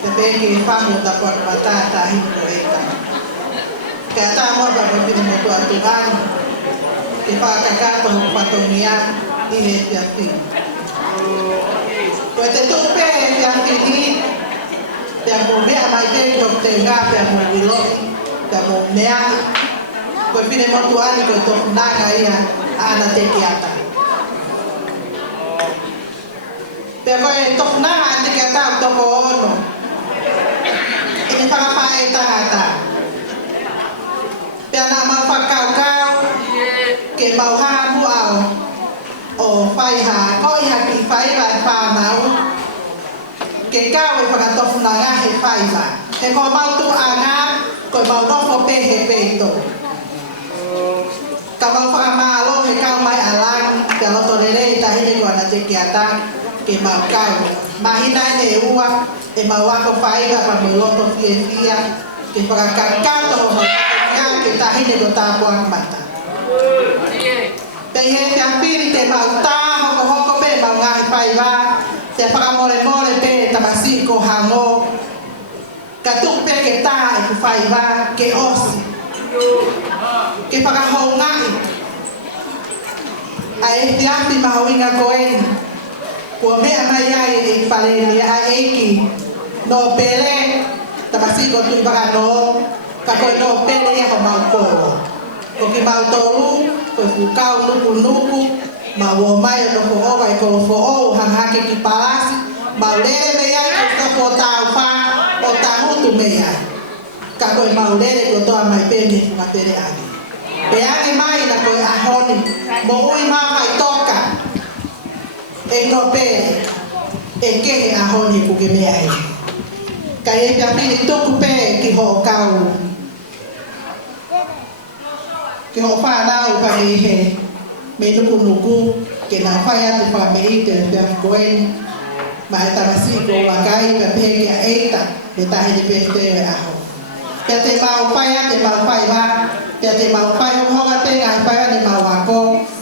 Peke whamu ta kwa matata hiko eta. Kaya tamo ba mo pinimoto ang Tuangaane. Ke Faka kato patongia ihe tiapi. Ko te tupe tiapi ni te mo mea mai te ko te nga te mo wilo te mo mea. Ko pinimoto ani ko to naga ia ana te kiata. Te ko e to naga te kiata to ko ono. Ini pakapae tahata. Pena mau pakau-kau ke mau hamu au o Faiva ko iha ki Faiva whanau ke kau e whakatofuna he Faiva he ko mau Tuangaane ko mau nofo pehe peito ka mau whakamalo he kau mai alang ke loto rere tahine ko ana te kiata ke mau kau mahina ne ua e mau ako Faiva pa mo loto fia ke whakakakato mo ke tahine ko Tapuaki mata. Te he te apiri te mau tā hoko pe mau ngahi Faiva te whakamore pe tamasi ko hango ka tupe ke tā e ku Faiva ke osi ke whakahou ngai a e te api mahoinga koeni kua mea mai ai e wharene a eiki no pele tamasi ko tui whakano ka koe no pele ia ho mau koro ko ki mau toru ko fukau nuku ma wo mai no ko ova e ko fo o hangake ki palasi ma lere me ai ko ko tau fa o tahutu me ai ka koe ma lere ko toa mai pene ma tere agi pe agi mai na koe ahoni mo ui ma mai toka e no pele e kehe ahoni ku ke me ai ka e te apiri tuku pe ki ho kau ke ho whanau ka me nuku ke na whai atu whamei te pia koen ma e tamasi ko wakai ka pehe a eita me tahi ni pehe te e aho pia te mau whai ate mau whai wa pia te mau whai honga te ngai whai wa ni mau wako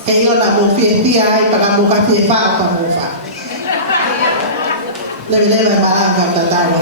ke io na mo fie pia ai paka mo ka fie wha o pa mo wha lewe maanga tatawa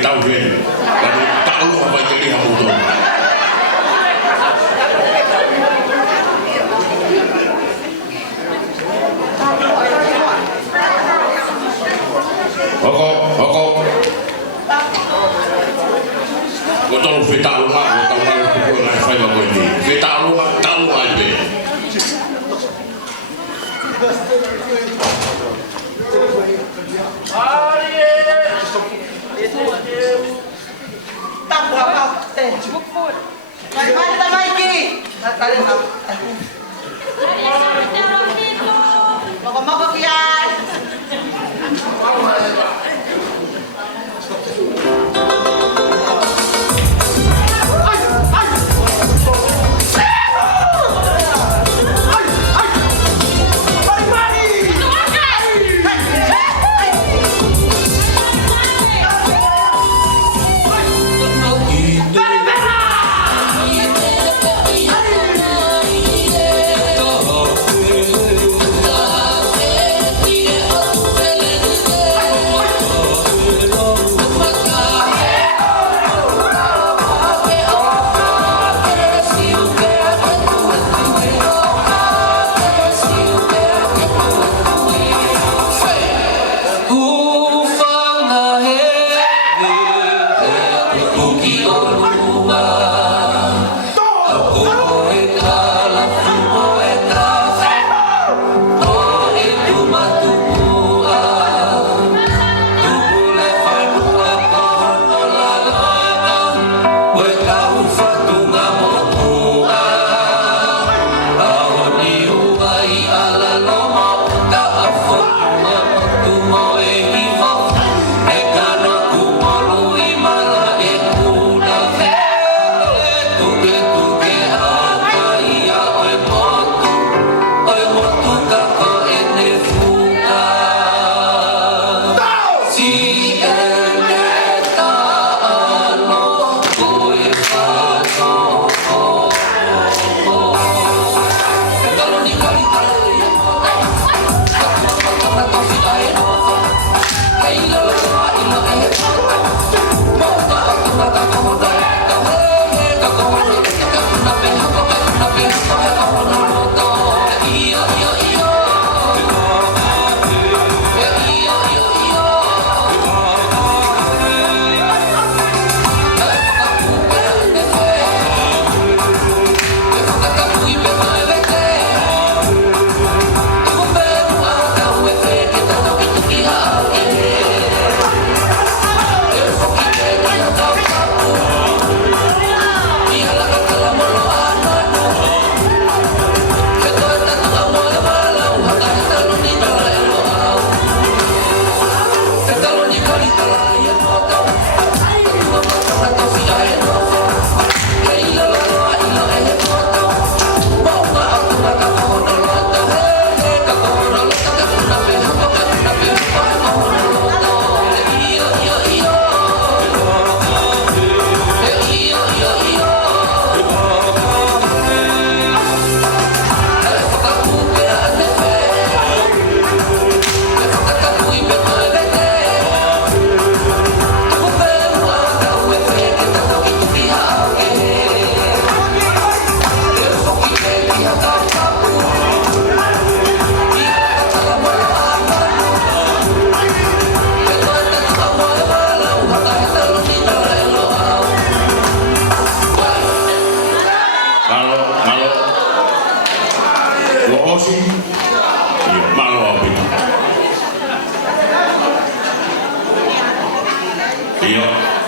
tahu dia. Lalu tak lu apa jadi kamu tu. Okok. Betul fita lu mah, betul mah aku nak Faiva kau ini. Fita lu mah tahu aja.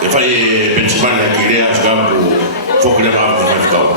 e fai principale che idea sgambo fuoco le mani che fa